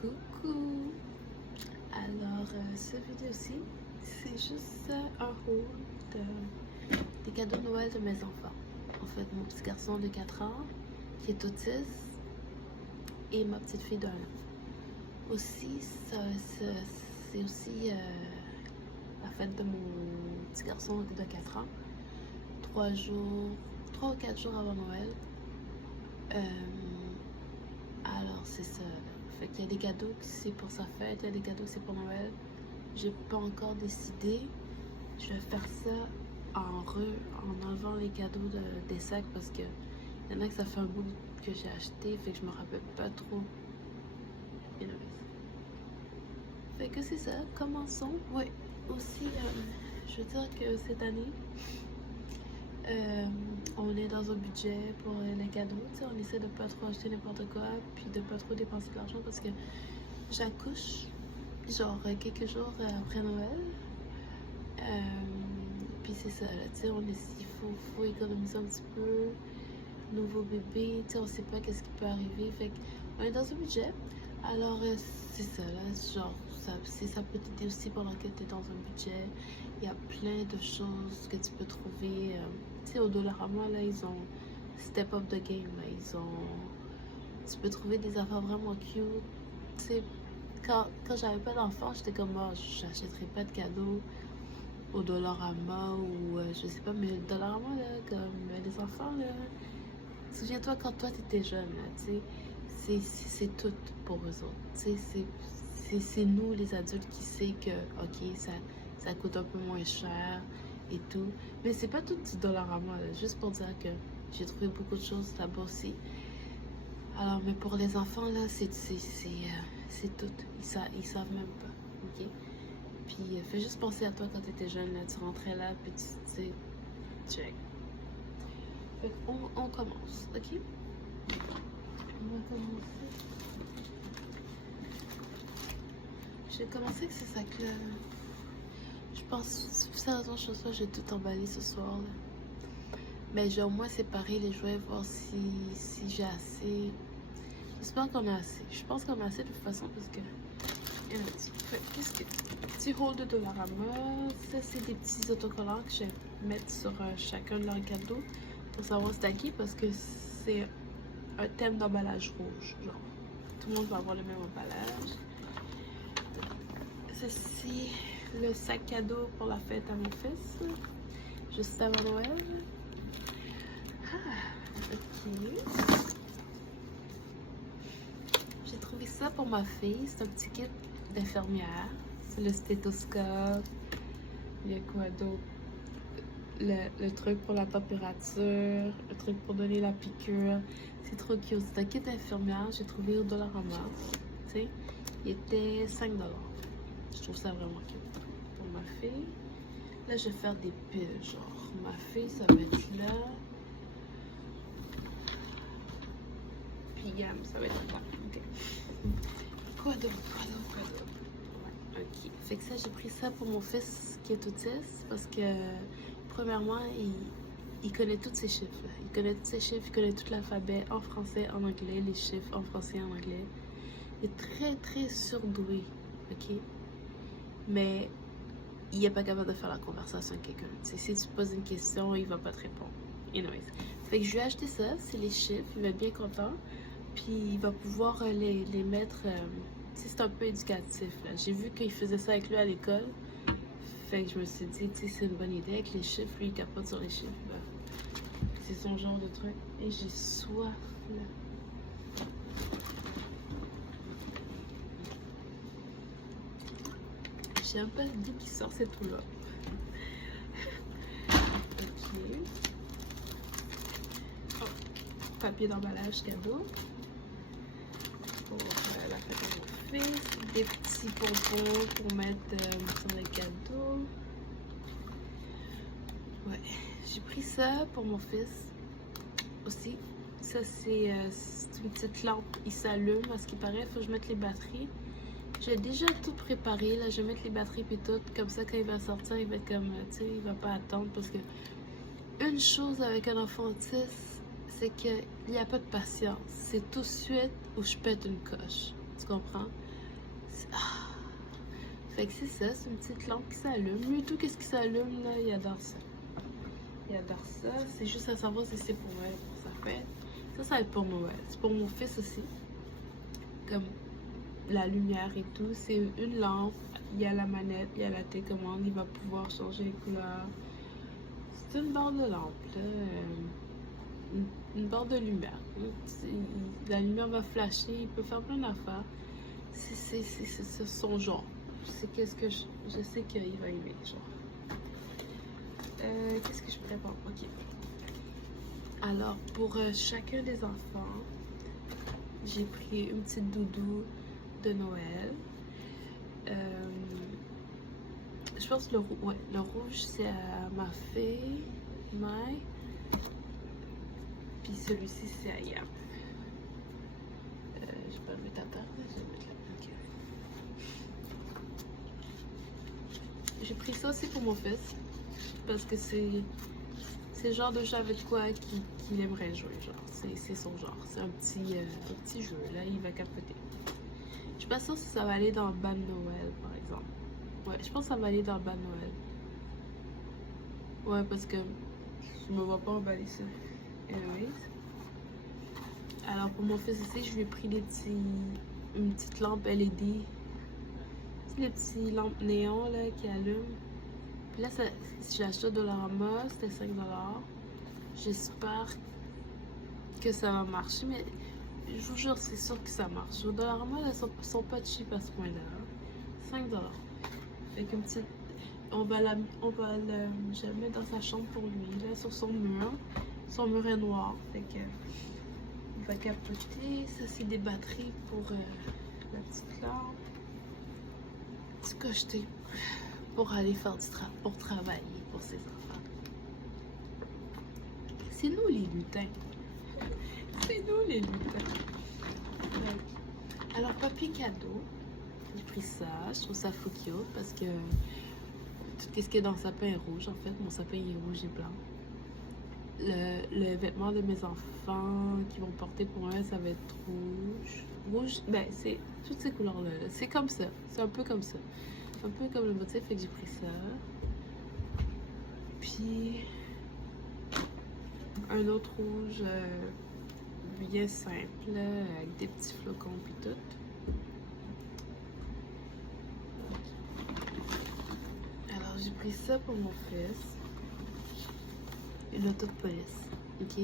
Coucou! Alors, cette vidéo-ci, c'est juste un haul des cadeaux de Noël de mes enfants. En fait, mon petit garçon de 4 ans, qui est autiste, et ma petite fille d'1 an. Aussi, c'est aussi la fête de mon petit garçon de 4 ans. 3 ou 4 jours avant Noël. Alors, c'est ça. Fait qu'il y a des cadeaux que c'est pour sa fête, il y a des cadeaux que c'est pour Noël. J'ai pas encore décidé. Je vais faire ça en enlevant les cadeaux des sacs parce que il y en a que ça fait un bout que j'ai acheté, fait que je me rappelle pas trop. Fait que c'est ça, commençons. Oui, aussi, je veux dire que cette année, on est dans un budget pour les cadeaux. T'sais, on essaie de pas trop acheter n'importe quoi, puis de pas trop dépenser de l'argent parce que j'accouche, genre quelques jours après Noël. Puis c'est ça, là, tu sais, il faut économiser un petit peu. Nouveau bébé, tu sais, on sait pas qu'est-ce qui peut arriver. Fait qu'on est dans un budget. Alors, c'est ça, là, genre, ça peut t'aider aussi pendant que tu es dans un budget. Il y a plein de choses que tu peux trouver. Tu sais, au Dollarama, là, ils ont step up the game, là, tu peux trouver des affaires vraiment cute. Tu sais, quand j'avais pas d'enfant, j'étais comme, oh, j'achèterais pas de cadeaux au Dollarama ou je sais pas, mais le Dollarama, là, comme les enfants, là, souviens-toi quand toi t'étais jeune, là, tu sais, c'est tout pour eux autres. Tu sais, c'est nous les adultes qui sait que, ok, ça coûte un peu moins cher et tout. Mais c'est pas tout du Dollarama, là, juste pour dire que j'ai trouvé beaucoup de choses là-bas aussi. Alors, mais pour les enfants, là, c'est tout. Ils savent même pas, ok? Puis, fais juste penser à toi quand t'étais jeune, là, tu rentrais là, puis tu sais, check. Fait on commence, ok? On va commencer. Je vais commencer avec ce sac-là. Je pense, sérieusement, je vais tout emballer ce soir, là. Mais j'ai au moins séparé les jouets, voir si j'ai assez. J'espère qu'on a assez. Je pense qu'on a assez de toute façon parce que. Qu'est-ce que. Petit haul de Dollarama. Ça, c'est des petits autocollants que je vais mettre sur chacun de leurs cadeaux pour savoir c'est à qui parce que c'est un thème d'emballage rouge. Genre, tout le monde va avoir le même emballage. Ceci, le sac cadeau pour la fête à mon fils, juste avant Noël. Ah, ok. J'ai trouvé ça pour ma fille. C'est un petit kit d'infirmière. C'est le stéthoscope. Il y a quoi d'autre? Le truc pour la température, le truc pour donner la piqûre. C'est trop cute. C'est un kit d'infirmière. J'ai trouvé au Dollarama. Tu sais, il était 5$. Je trouve ça vraiment cute. Pour ma fille. Là, je vais faire des piles. Genre, ma fille, ça va être là. Puis Yam, ça va être là. Ok. Quoi d'autre? Ouais, ok. Fait que ça, j'ai pris ça pour mon fils qui est autiste. Parce que, premièrement, il connaît tous ses chiffres. Là. Il connaît tous ses chiffres, il connaît tout l'alphabet en français, en anglais, les chiffres en français, en anglais. Il est très, très surdoué. Ok? Mais il n'est pas capable de faire la conversation avec quelqu'un. Si tu poses une question, il va pas te répondre. Anyways. Fait que je lui ai acheté ça, c'est les chiffres, il va être bien content. Puis il va pouvoir les mettre. C'est un peu éducatif. J'ai vu qu'il faisait ça avec lui à l'école. Fait que je me suis dit, tu sais, c'est une bonne idée avec les chiffres. Lui, il capote sur les chiffres. Ben, c'est son genre de truc. Et j'ai soif là. J'ai un peu d'où qui sort, c'est tout là. Ok. Oh, papier d'emballage cadeau. Pour la fête de mon fils. Des petits pompons pour mettre sur les cadeaux. Ouais. J'ai pris ça pour mon fils aussi. Ça, c'est une petite lampe. Il s'allume. À ce qui paraît, il faut que je mette les batteries. J'ai déjà tout préparé, là, je vais mettre les batteries et tout, comme ça quand il va sortir, il va être comme, tu sais, il va pas attendre parce que une chose avec un enfant autiste, c'est qu'il n'y a pas de patience, c'est tout de suite où je pète une coche, tu comprends? Fait que c'est ça, c'est une petite lampe qui s'allume. Lui, tout qu'est-ce qui s'allume, là, il adore ça. Il adore ça. C'est juste à savoir si c'est pour elle, pour sa fête. Ça va être pour Noël. C'est pour mon fils aussi. Comme la lumière et tout. C'est une lampe. Il y a la manette, il y a la télécommande. Il va pouvoir changer les couleurs. C'est une barre de lampe, là. Une barre de lumière. La lumière va flasher. Il peut faire plein d'affaires. C'est son genre. C'est qu'est-ce que je sais qu'il va aimer, genre. Qu'est-ce que je prépare? Ok. Alors, pour chacun des enfants, j'ai pris une petite doudou de Noël. Je pense que le rouge, c'est à ma fille, Mai. Puis celui-ci, c'est à Yam. Je vais pas le mettre à terre, je vais mettre là. Ok. J'ai pris ça aussi pour mon fils. Parce que c'est le genre de jeu avec quoi qu'il aimerait jouer, genre. C'est son genre. C'est un petit jeu, là, il va capoter. Je suis pas sûre si ça va aller dans le bas de Noël, par exemple. Ouais, je pense que ça va aller dans le bas de Noël. Ouais, parce que je me vois pas emballer ça. Anyways. Alors, pour mon fils ici, je lui ai pris une petite lampe LED. C'est les petits lampes néons, là, qui allument. Puis là, j'ai acheté au Dollarama, c'était 5$. J'espère que ça va marcher, mais je vous jure, c'est sûr que ça marche. Au Dollarama, elles sont pas cheap à ce point-là. 5$. Fait qu'une petite... je vais la mettre dans sa chambre pour lui, là, sur son mur. Son mur est noir, fait que... il va capoter. Ça, c'est des batteries pour la petite lampe. Petit cocheté. Pour aller faire pour travailler pour ses enfants. C'est nous les lutins. C'est nous les lutins. Alors, papier cadeau. J'ai pris ça. Je trouve ça fou cute parce que tout ce qui est dans le sapin est rouge. En fait, mon sapin est rouge et blanc. Le vêtement de mes enfants qui vont porter pour moi, ça va être rouge. Rouge, ben, c'est toutes ces couleurs-là. C'est comme ça. C'est un peu comme ça. Un peu comme le motif, fait que j'ai pris ça. Puis un autre rouge bien simple, avec des petits flocons puis tout. Alors j'ai pris ça pour mon fils. Une auto de police. Ok,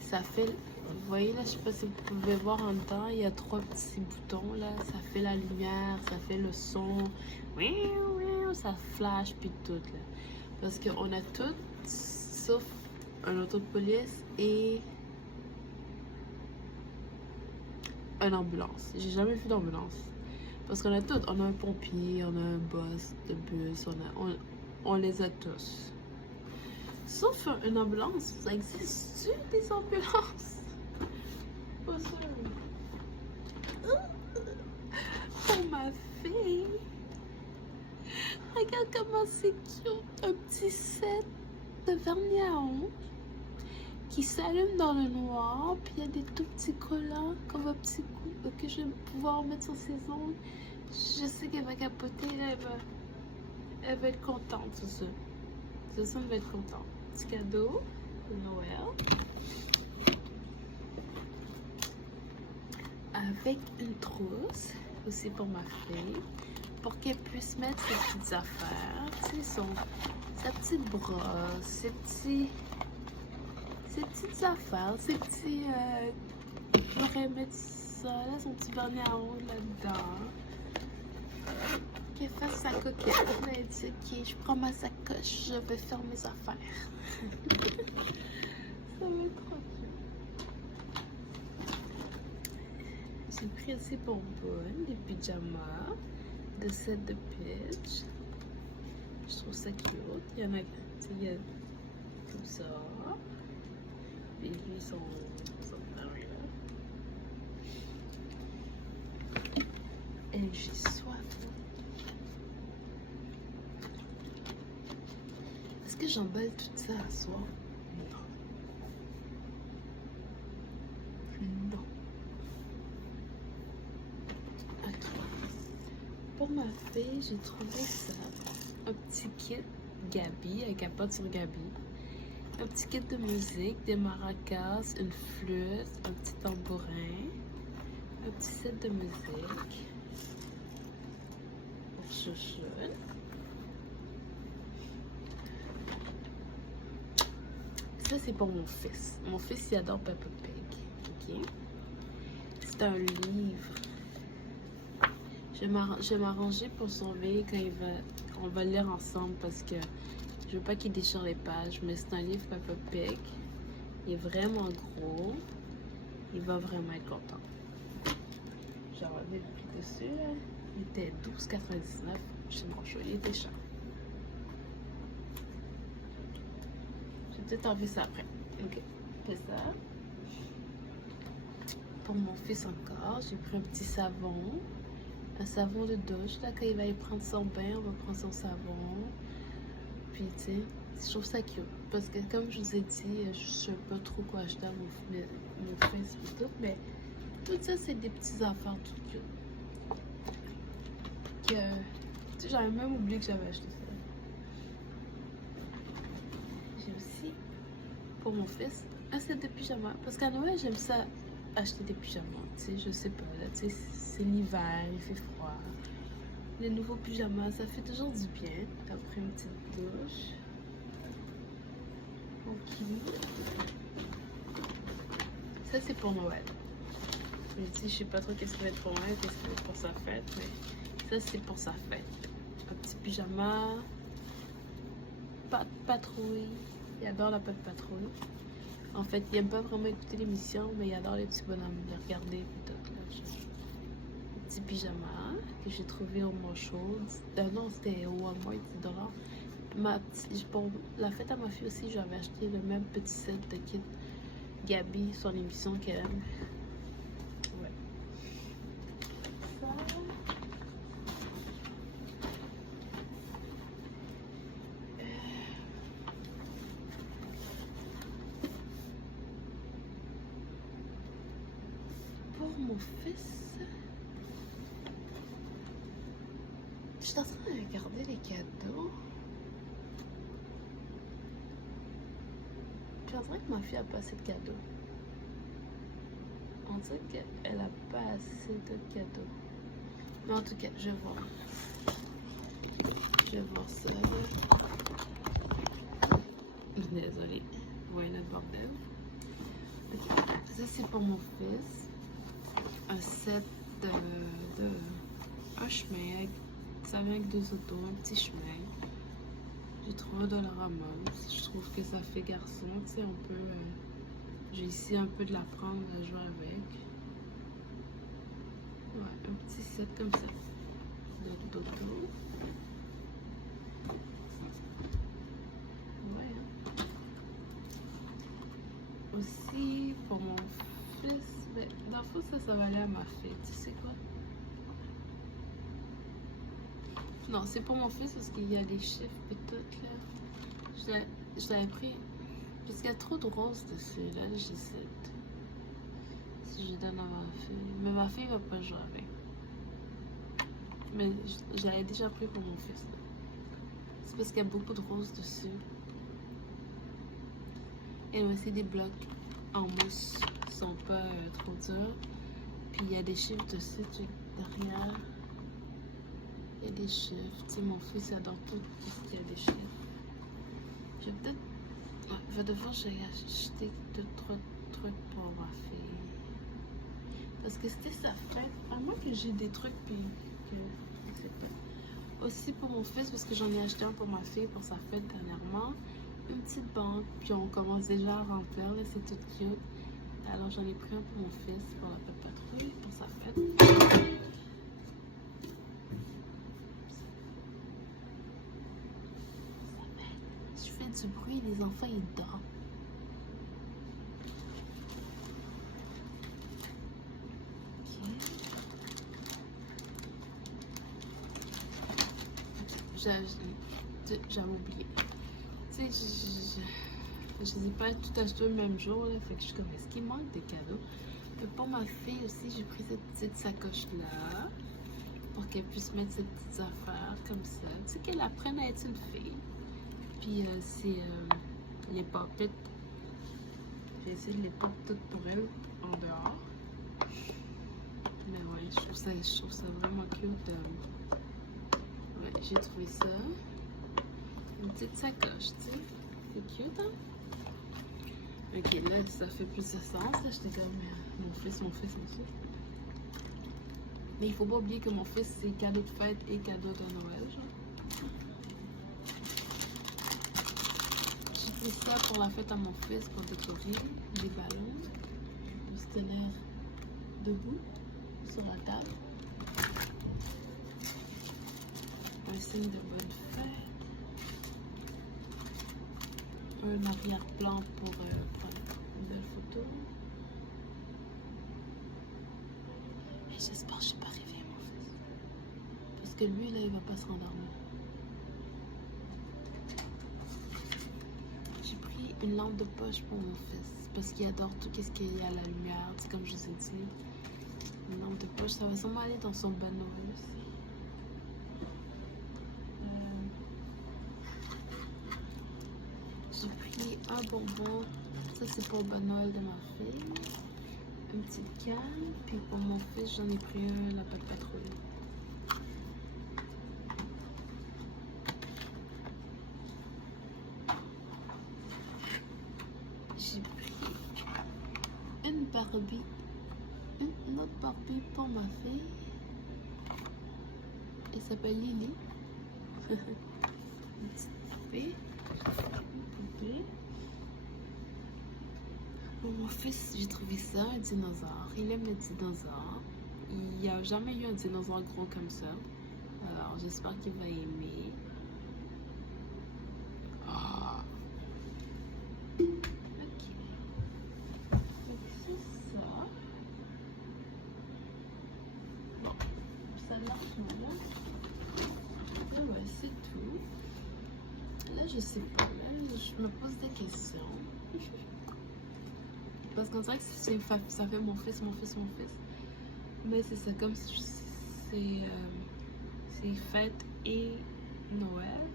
ça fait... Vous voyez là, je sais pas si vous pouvez voir en dedans, il y a 3 petits boutons là. Ça fait la lumière, ça fait le son. Ça flash puis tout là. Parce qu'on a tout sauf un auto de police et une ambulance. J'ai jamais vu d'ambulance. Parce qu'on a tout. On a un pompier, on a un boss de bus, on les a tous. Sauf une ambulance. Ça existe-tu des ambulances? Pas sûr. Oh ma fille! Regarde comment c'est cute, un petit set de vernis à ongles qui s'allume dans le noir, puis il y a des tout petits collants comme un petit coup que je vais pouvoir mettre sur ses ongles. Je sais qu'elle va capoter, là, elle va être contente, c'est ça. C'est ça, elle va être contente. Petit cadeau de Noël. Avec une trousse, aussi pour ma fille. Pour qu'elle puisse mettre ses petites affaires, tu sais, sa petite brosse, ses petites affaires, ses petits... je pourrais mettre ça, là, son petit vernis à ongles là-dedans. Qu'elle fasse sa coquette. Là, elle dit, ok, je prends ma sacoche, je vais faire mes affaires. Ça va être trop cute. J'ai pris aussi pour bonne des pyjamas. De set de pitch. Je trouve ça cute. Il y en a, il y a comme ça. Et lui, son mari là. Et j'ai soif. Est-ce que j'emballe tout ça à soir? Non. Ok. pour ma fille, j'ai trouvé ça. Un petit kit Gabi, elle capote sur Gabi. Un petit kit de musique, des maracas, une flûte, un petit tambourin, un petit set de musique pour chouchoune. Ça, c'est pour mon fils. Mon fils, il adore Peppa Pig. Ok? C'est un livre. Je vais m'arranger pour surveiller quand on va lire ensemble parce que je veux pas qu'il déchire les pages. Mais c'est un livre Peppa Pig. Il est vraiment gros. Il va vraiment être content. J'ai enlevé le prix dessus. Là. Il était $12,99 chez Manchot. Il était cher. Je vais peut-être enlever ça après. Ok. C'est ça. Pour mon fils encore, j'ai pris un petit savon. Un savon de douche. Là, quand il va aller prendre son bain, on va prendre son savon. Puis, tu sais, je trouve ça cute. Parce que, comme je vous ai dit, je sais pas trop quoi acheter à mon fils et tout. Mais tout ça, c'est des petits affaires tout cute. Que, tu sais, j'avais même oublié que j'avais acheté ça. J'ai aussi, pour mon fils, un set de pyjamas. Parce qu'à Noël, j'aime ça acheter des pyjamas. Tu sais, je sais pas, là, tu sais, c'est l'hiver, il fait froid. Les nouveaux pyjamas, ça fait toujours du bien. Après une petite douche. Ok. Ça, c'est pour Noël. Je me dis, je sais pas trop qu'est-ce qui va être pour Noël, qu'est-ce qui va être pour sa fête, mais ça, c'est pour sa fête. Un petit pyjama. Pâte patrouille. Il adore la pâte patrouille. En fait, il aime pas vraiment écouter l'émission, mais il adore les petits bonhommes, les regarder et tout. Là. Un petit pyjama que j'ai trouvé au Manchot. Non, c'était au Walmart, $10. Pour la fête à ma fille aussi, j'avais acheté le même petit set de kit Gabi sur l'émission qu'elle aime. Ouais. Ça. Pour mon fils, je suis en train de regarder les cadeaux. Je dirais que ma fille a pas assez de cadeaux. On dirait qu'elle a pas assez de cadeaux. Mais en tout cas, je vais voir. Je vais voir ça. Désolée. Voilà le bordel. Okay. Ça, c'est pour mon fils. Un set un chemin. Ça vient avec 2 autos, un petit chemin. J'ai trouvé $1 à Moms. Je trouve que ça fait garçon. Tu sais, on peut. J'ai essayé un peu de la prendre à jouer avec. Ouais, un petit set comme ça. D'auto. Ouais. Hein. Aussi, pour mon fils, ben, dans le fond, ça va aller à ma fille. Tu sais quoi? Non, c'est pour mon fils parce qu'il y a les chiffres et tout, là. Je l'avais pris parce qu'il y a trop de roses dessus, là. J'hésite. Si je donne à ma fille. Mais ma fille va pas jouer avec. Mais j'avais déjà pris pour mon fils, là. C'est parce qu'il y a beaucoup de roses dessus. Et aussi des blocs en mousse qui sont pas trop durs. Puis il y a des chiffres dessus, derrière. Il y a des chiffres. Tu sais, mon fils adore tout ce qu'il y a des chiffres. Je vais peut-être. Ouais, je vais devoir acheter 2-3 trucs pour ma fille. Parce que c'était sa fête. À moins que j'ai des trucs, puis que. Je sais pas. Aussi pour mon fils, parce que j'en ai acheté un pour ma fille pour sa fête dernièrement. Une petite banque, puis on commence déjà à remplir, là, c'est tout cute. Alors j'en ai pris un pour mon fils, pour la Peppa Patrouille, pour sa fête. Je fais du bruit, les enfants ils dorment. J'avais oublié. Tu sais, je les ai pas tout acheté le même jour, là, fait que je suis comme, est-ce qu'il manque des cadeaux? Et pour ma fille aussi, j'ai pris cette petite sacoche-là. pour qu'elle puisse mettre ses petites affaires comme ça. Tu sais, qu'elle apprenne à être une fille. Puis c'est les popettes. J'ai essayé de les pop toutes pour elle en dehors. Mais ouais, je trouve ça vraiment cute. Ouais, j'ai trouvé ça. Une petite sacoche, tu sais. C'est cute, hein? Ok, là, ça fait plus de sens. Là, j'étais comme mon fils. Mais il faut pas oublier que mon fils, c'est cadeau de fête et cadeau de Noël, genre. J'ai pris ça pour la fête à mon fils pour décorer des ballons. Il se tenait debout sur la table. Un signe de bonne fête. Un arrière-plan pour prendre une belle photo. Et j'espère que je suis pas réveillée, mon fils. Parce que lui, là, il va pas se rendormir. J'ai pris une lampe de poche pour mon fils. Parce qu'il adore tout ce qu'il y a à la lumière. C'est comme je vous ai dit. Une lampe de poche, ça va sûrement aller dans son bon Noël aussi. J'ai pris un bonbon. Ça, c'est pour le bon Noël de ma fille. Une petite canne. Puis pour mon fils, j'en ai pris un, la pâte patrouille. J'ai pris une Barbie. Une autre Barbie pour ma fille. Elle s'appelle Lily. Une petite poupée. Pour mon fils, j'ai trouvé ça, un dinosaure. Il aime les dinosaures. Il n'y a jamais eu un dinosaure gros comme ça. Alors, j'espère qu'il va aimer. Ah. Ok. Donc, c'est ça. Bon, ça marche là. Et ouais, c'est tout. Là, je sais pas. Là, je me pose des questions. Parce qu'on dirait que ça fait mon fils. Mais c'est ça, comme si c'est fête et Noël.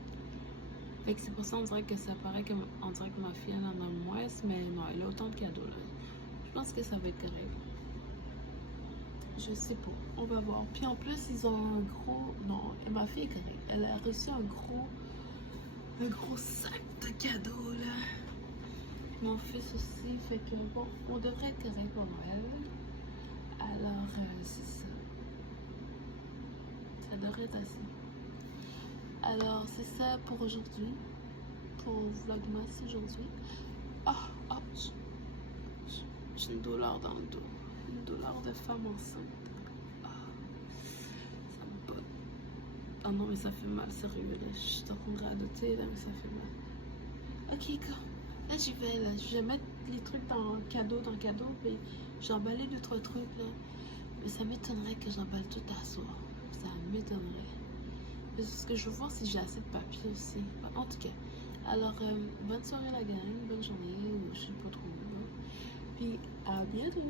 Fait que c'est pour ça on dirait que ça paraît que on dirait que ma fille elle en a moins, mais non, elle a autant de cadeaux là. Je pense que ça va être correct. Je sais pas, on va voir. Puis en plus ils ont un gros. Non, ma fille est correcte. Elle a reçu un gros sac de cadeaux là. Mon fils aussi, fait que bon, on devrait être correct pour Noël. Alors, c'est ça. Ça devrait être assez. Alors, c'est ça pour aujourd'hui. Pour Vlogmas aujourd'hui. J'ai une douleur dans le dos. Une douleur de femme enceinte. Ah, ça me botte. Ah non, mais ça fait mal, sérieux. Là. Je suis en train de radoter, là, mais ça fait mal. Ok, go. Là, j'y vais, là. Je vais mettre les trucs dans le cadeau, puis j'ai emballé 2-3 trucs, là. Mais ça m'étonnerait que j'emballe tout à soir. Ça m'étonnerait. Parce que je veux voir si j'ai assez de papier aussi. En tout cas. Alors, bonne soirée la gang, bonne journée, ou je sais pas trop. Puis, à bientôt!